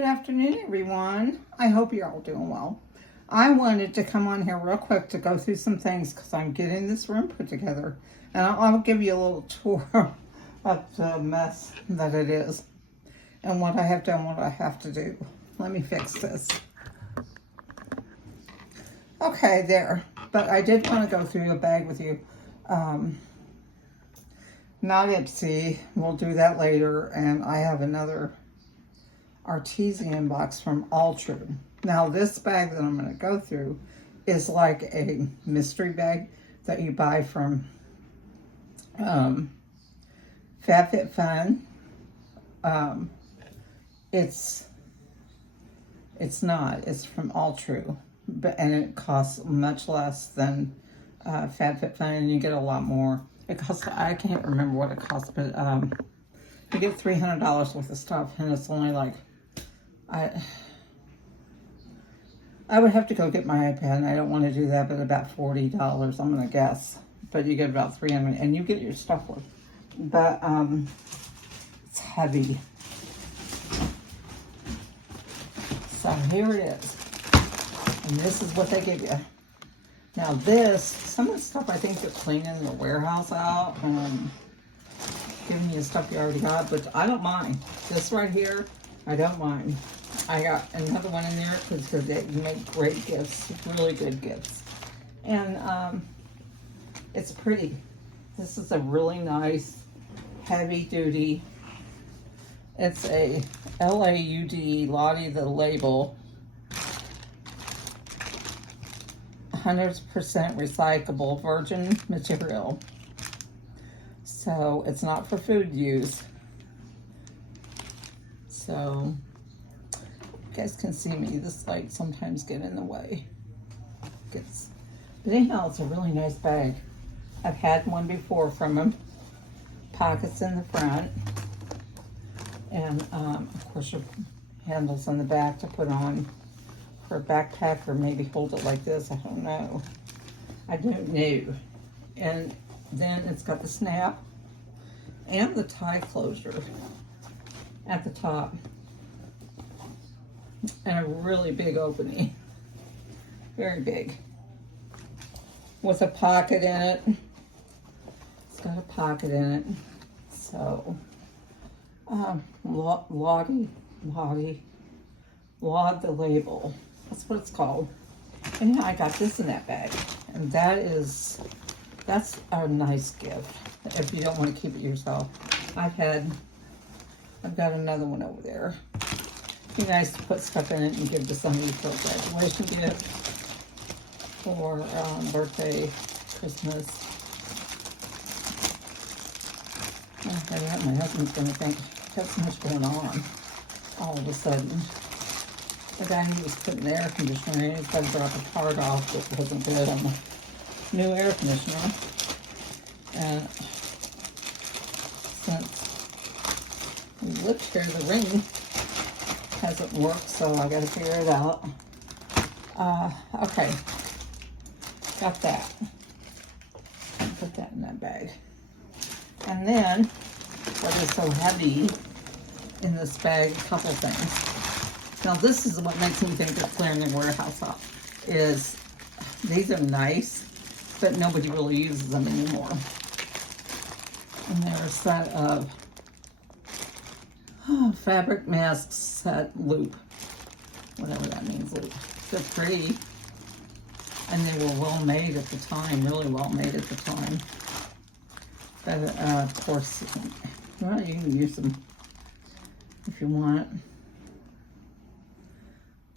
Good afternoon, everyone. I hope you're all doing well. I wanted to come on here real quick to go through some things because I'm getting this room put together. And I'll give you a little tour of the mess that it is and what I have done, what I have to do. Let me fix this. Okay, there. But I did want to go through a bag with you. Not Ipsy. We'll do that later. And I have another artesian box from Alltrue. Now this bag that I'm going to go through is like a mystery bag that you buy from FabFitFun. It's not. It's from Alltrue, and it costs much less than FabFitFun, and you get a lot more. It costs, I can't remember what it costs, but you get $300 worth of stuff, and it's only like, I would have to go get my iPad, and I don't want to do that, but about $40, I'm going to guess. But you get about $300, and you get your stuff with. But it's heavy. So here it is. And this is what they give you. Now this, some of the stuff I think they're cleaning the warehouse out and giving you stuff you already got, but I don't mind. This right here, I don't mind. I got another one in there because they make great gifts, really good gifts. And it's pretty. This is a really nice, heavy duty. It's a LAUD, Lottie the label. 100% recyclable virgin material. So it's not for food use. So you guys can see me. This light sometimes get in the way. But anyhow, it's a really nice bag. I've had one before from them. Pockets in the front. And of course your handles on the back to put on for a backpack, or maybe hold it like this. I don't know. I don't know. And then it's got the snap and the tie closure at the top. And a really big opening. Very big. With a pocket in it. It's got a pocket in it. So, Laud the label. That's what it's called. And yeah, I got this in that bag. And that's a nice gift if you don't want to keep it yourself. I've got another one over there. It'd be nice to put stuff in it and give to somebody for a graduation gift or birthday, Christmas. Okay, my husband's gonna think that's so much going on all of a sudden. The guy who was putting the air conditioner in, he's got to drop a part off that wasn't good on the new air conditioner. And since we lived here, the ring hasn't worked, so I got to figure it out. Okay, got that. Put that in that bag. And then, what is so heavy in this bag, a couple things. Now this is what makes me think they're clearing the warehouse out, is these are nice, but nobody really uses them anymore. And they're a set of fabric masks set loop, whatever that means, loop. They're pretty, and they were well made at the time, really well made at the time. But of course, well, you can use them if you want.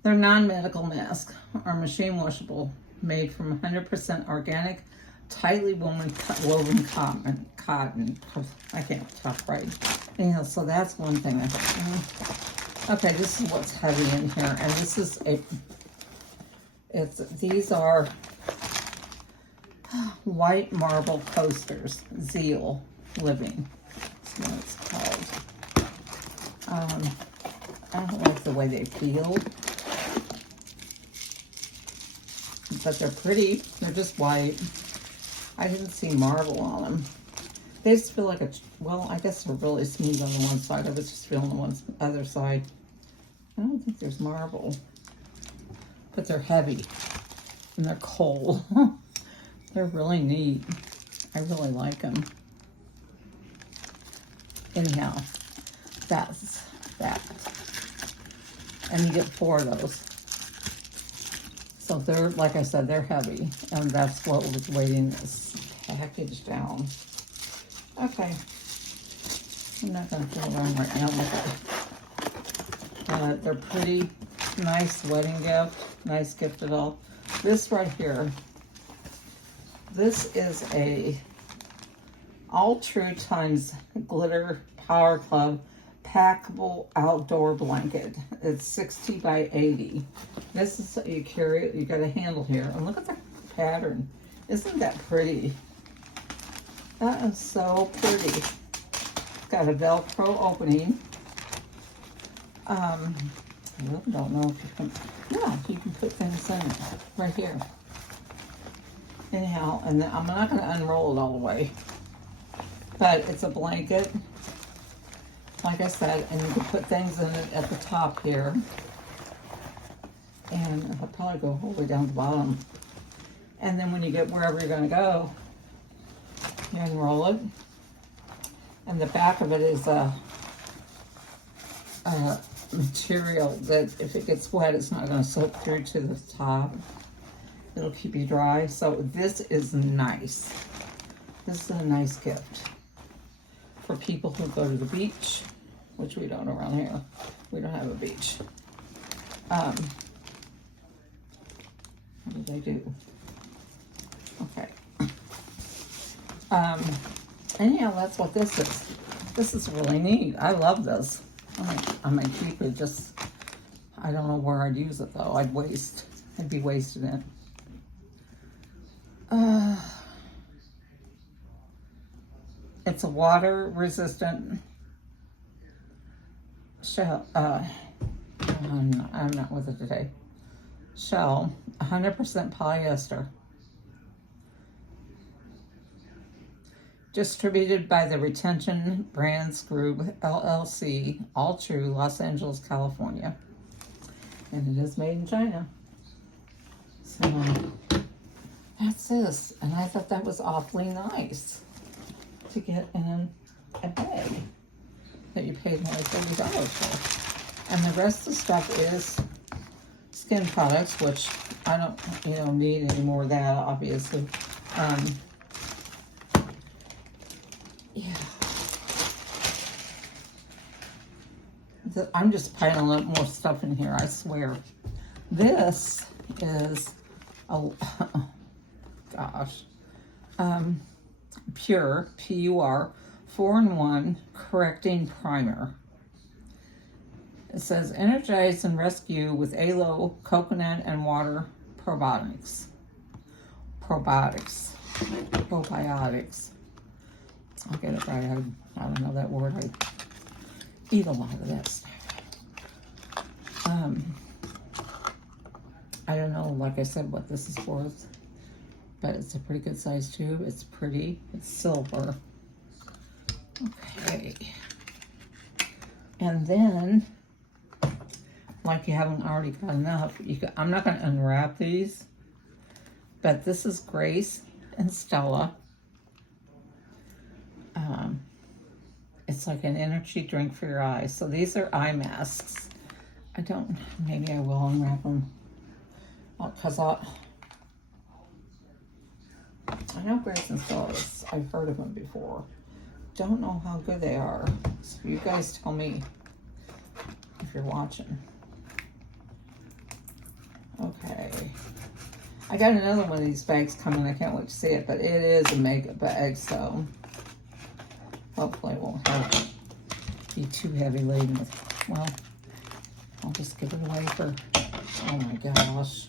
They're non-medical masks, are machine washable, made from 100% organic, tightly woven cotton. I can't talk right. Anyhow, so that's one thing I thought. Okay, this is what's heavy in here, and this is these are white marble coasters, Zeal Living. That's what it's called. I don't like the way they feel, but they're pretty. They're just white. I didn't see marble on them. They just feel like well, I guess they're really smooth on the one side. I was just feeling the other side. I don't think there's marble, but they're heavy and they're cold. They're really neat. I really like them. Anyhow, that's that. And you get 4 of those. So they're, like I said, they're heavy. And that's what was weighing this package down. Okay. I'm not going to fill around right now with it. They're pretty. Nice wedding gift. Nice gift at all. This right here. This is a Alltrue times Glitter Power Club packable outdoor blanket. It's 60 by 80. This is, you carry it, you got a handle here. And look at the pattern. Isn't that pretty? That is so pretty. It's got a Velcro opening. I really don't know if you can, yeah, you can put things in it right here. Anyhow, and then I'm not going to unroll it all the way. But it's a blanket, like I said, and you can put things in it at the top here. And I'll probably go all the way down the bottom. And then when you get wherever you're going to go, you unroll it. And the back of it is a material that if it gets wet, it's not going to soak through to the top. It'll keep you dry. So this is nice. This is a nice gift for people who go to the beach, which we don't around here. We don't have a beach. What did I do? Okay. Anyhow, that's what this is. This is really neat. I love this. I might keep it, just, I don't know where I'd use it though. I'd be wasting it. It's a water resistant shell. I'm not with it today. Shell, 100% polyester. Distributed by the Retention Brands Group, LLC, Alltrue, Los Angeles, California. And it is made in China. So, that's this. And I thought that was awfully nice to get in a bag that you paid only $30 for. And the rest of the stuff is skin products, which I don't, need any more of that, obviously. Yeah. I'm just piling up more stuff in here, I swear. This is, Pure, P-U-R, 4-in-1 correcting primer. It says, energize and rescue with aloe, coconut, and water probiotics. Probiotics. I'll get it right. I don't know that word. I eat a lot of that stuff. I don't know, like I said, what this is for, but it's a pretty good size tube. It's pretty. It's silver. Okay. And then, like you haven't already got enough, I'm not going to unwrap these, but this is Grace and Stella. It's like an energy drink for your eyes. So these are eye masks. Maybe I will unwrap them. Because I know Grace and Stella's, I've heard of them before. Don't know how good they are. So you guys tell me if you're watching. Okay. I got another one of these bags coming. I can't wait to see it, but it is a mega bag, so hopefully it won't be too heavy laden with, well, I'll just give it away for, oh my gosh.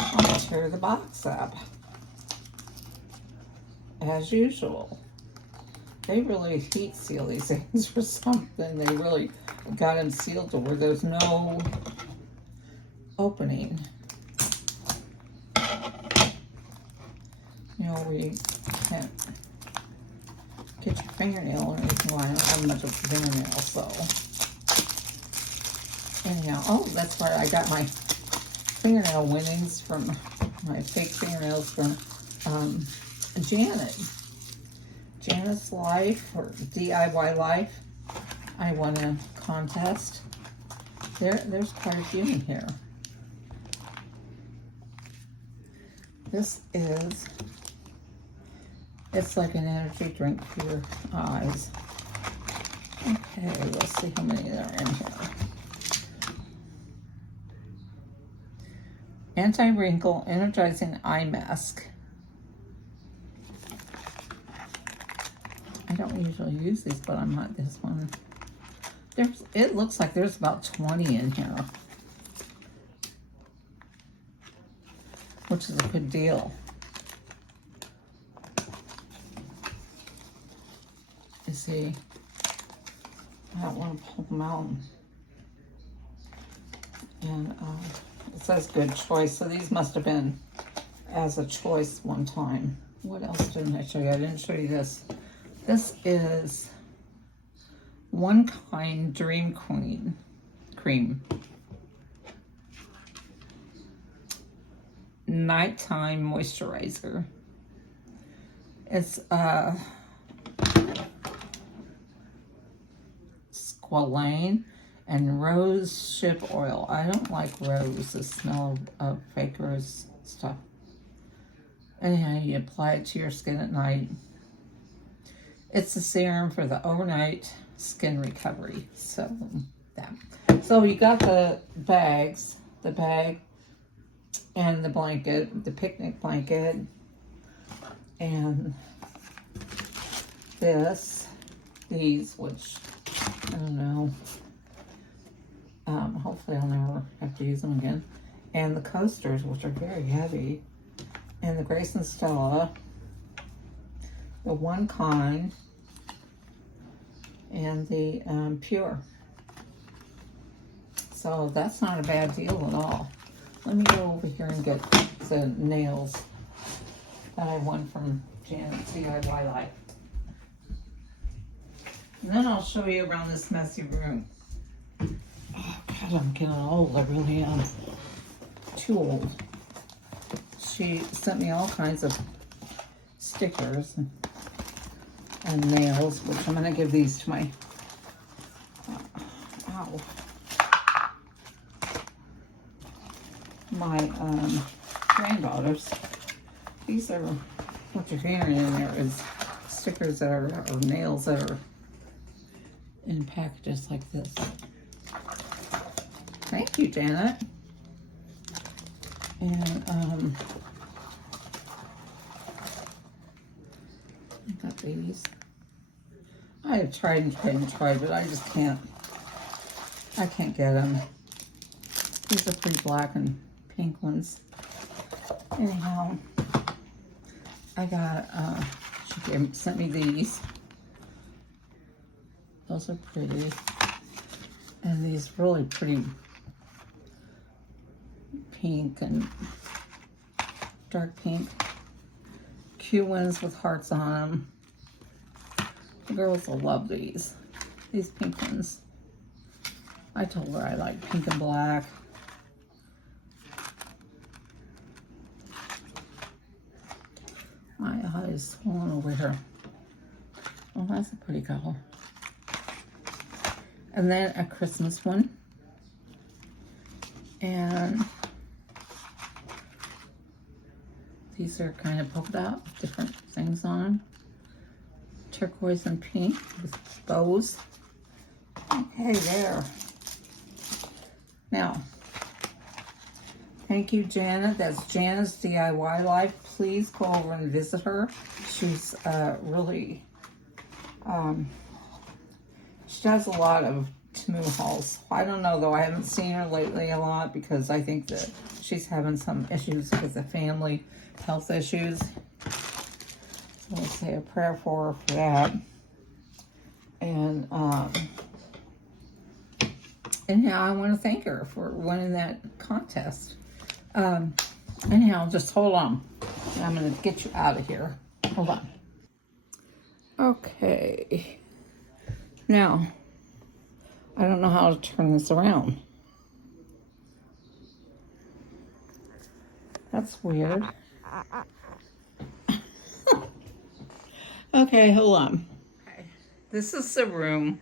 I'll tear the box up. As usual. They really heat seal these things for something. They really got them sealed to where there's no opening. Where you can't get your fingernail or anything. Well, I don't have much of a fingernail, so Anyhow, oh, that's where I got my fingernail winnings from, my fake fingernails from Janet. Janet's Life, or DIY Life. I won a contest. There's quite a few in here. This is, it's like an energy drink for your eyes. Okay, let's see how many there are in here. Anti-wrinkle energizing eye mask. I don't usually use these, but I might this one. It looks like there's about 20 in here, which is a good deal. You see, I don't want to pull them out. And it says good choice, so these must have been as a choice one time. What else didn't I show you? I didn't show you this. This is One Kind Dream Cream. Nighttime moisturizer. It's squalane and rose ship oil. I don't like rose, the smell of fake rose stuff. Anyhow, you apply it to your skin at night. It's a serum for the overnight skin recovery. So that. So you got the bags, the bag and the blanket, the picnic blanket, and these, which I don't know. Hopefully I'll never have to use them again. And the coasters, which are very heavy. And the Grace and Stella, the One Kind, and the Pure. So that's not a bad deal at all. Let me go over here and get the nails that I won from Janet's DIY Life. And then I'll show you around this messy room. Oh God, I'm getting old. I really am. Too old. She sent me all kinds of stickers and nails, which I'm going to give these to my my granddaughters. These are what you're hearing in there is stickers that are, or nails that are in packages like this. Thank you, Janet. And I got these. I have tried and tried and tried, but I just can't. I can't get them. These are pretty black and pink ones. Anyhow, I got. She sent me these. Those are pretty, and these really pretty pink and dark pink. Cute ones with hearts on them. The girls will love these pink ones. I told her I like pink and black. My eye is swollen over here. Oh, that's a pretty color. And then a Christmas one. And these are kind of polka dot with different things on them. Turquoise and pink with bows. Okay, there. Now, thank you, Janet. That's Janet's DIY Life. Please go over and visit her. She's really, she does a lot of Temu hauls. I don't know, though. I haven't seen her lately a lot because I think that she's having some issues with the family health issues. So let's say a prayer for her for that. And anyhow, I want to thank her for winning that contest. Anyhow, just hold on. I'm going to get you out of here. Hold on. Okay. Now, I don't know how to turn this around. That's weird. Okay, hold on. Okay. This is the room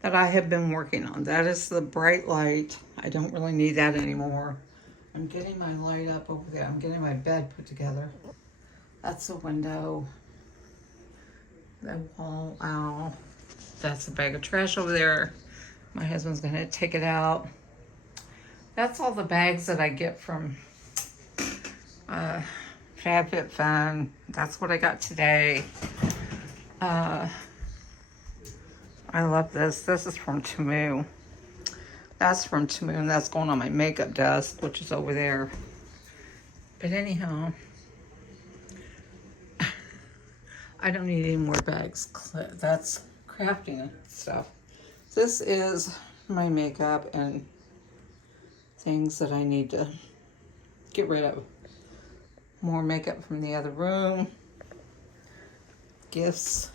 that I have been working on. That is the bright light. I don't really need that anymore. I'm getting my light up over there. I'm getting my bed put together. That's a window. The wall out. That's a bag of trash over there. My husband's gonna take it out. That's all the bags that I get from FabFitFun. That's what I got today. I love this. This is from Temu. That's from Temu, and that's going on my makeup desk, which is over there. But anyhow, I don't need any more bags. That's crafting stuff. This is my makeup and things that I need to get rid of. More makeup from the other room. Gifts.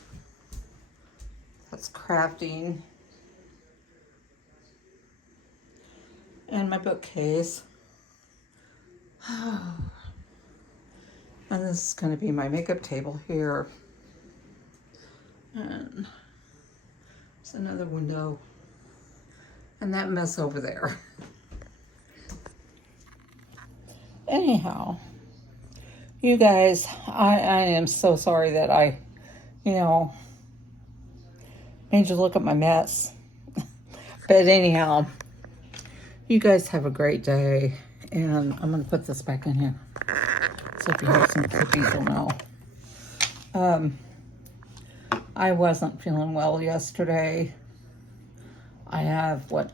That's crafting. And my bookcase. And this is going to be my makeup table here. And there's another window. And that mess over there. Anyhow, you guys, I am so sorry that I, made you look at my mess. But anyhow, you guys have a great day. And I'm going to put this back in here. So if you have some cookies, you'll know. I wasn't feeling well yesterday. I have what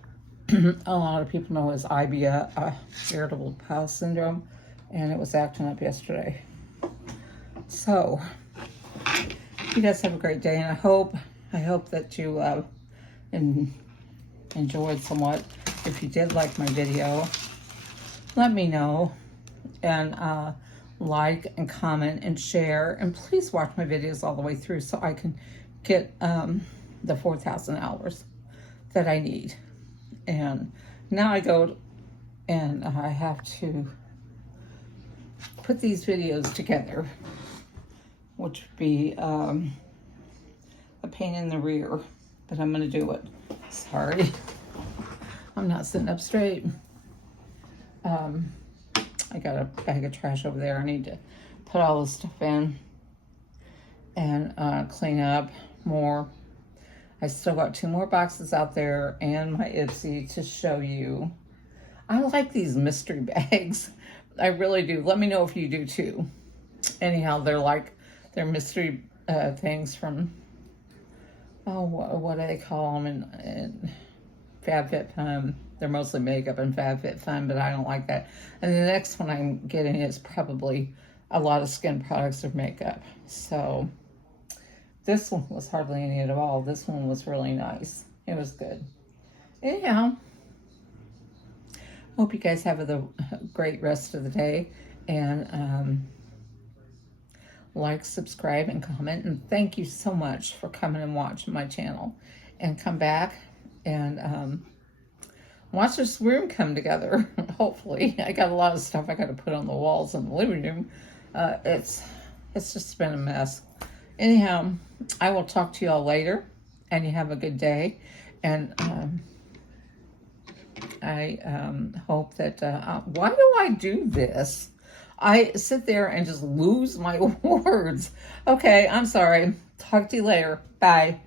a lot of people know as IBS, irritable bowel syndrome. And it was acting up yesterday. So, you guys have a great day. And I hope that you enjoyed somewhat. If you did like my video, let me know, and like and comment and share, and please watch my videos all the way through so I can get the 4,000 hours that I need. And now I go and I have to put these videos together, which would be a pain in the rear, but I'm going to do it. Sorry. I'm not sitting up straight. I got a bag of trash over there. I need to put all this stuff in and clean up more. I still got 2 more boxes out there and my Ipsy to show you. I like these mystery bags. I really do. Let me know if you do too. Anyhow, they're mystery things from, what do they call them in FabFitFun? They're mostly makeup and FabFitFun, but I don't like that. And the next one I'm getting is probably a lot of skin products or makeup. So this one was hardly any at all. This one was really nice. It was good. Anyhow, hope you guys have a great rest of the day. And like, subscribe, and comment. And thank you so much for coming and watching my channel. And come back and watch this room come together. Hopefully. I got a lot of stuff I got to put on the walls in the living room. It's just been a mess. Anyhow, I will talk to you all later. And you have a good day. And I hope that... why do I do this? I sit there and just lose my words. Okay, I'm sorry. Talk to you later. Bye.